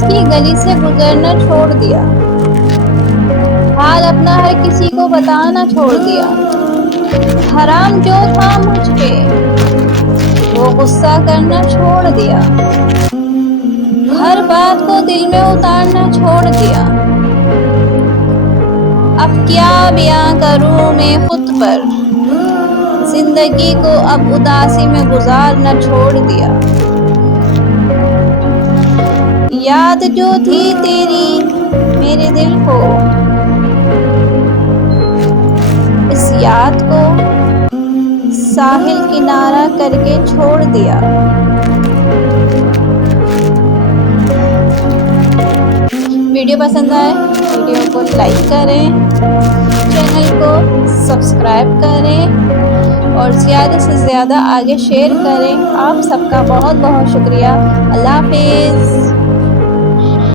पास की गली से गुजरना छोड़ दिया, हाल अपना हर किसी को बताना छोड़ दिया। हराम जो था मुझ पे वो गुस्सा करना छोड़ दिया, हर बात को दिल में उतारना छोड़ दिया। अब क्या बयां करूं मैं खुद पर, जिंदगी को अब उदासी में गुजारना छोड़ दिया। याद जो थी तेरी मेरे दिल को, इस याद को साहिल किनारा करके छोड़ दिया। वीडियो पसंद आए वीडियो को लाइक करें, चैनल को सब्सक्राइब करें और ज़्यादा से ज़्यादा आगे शेयर करें। आप सबका बहुत बहुत शुक्रिया। अल्लाह हाफिज़।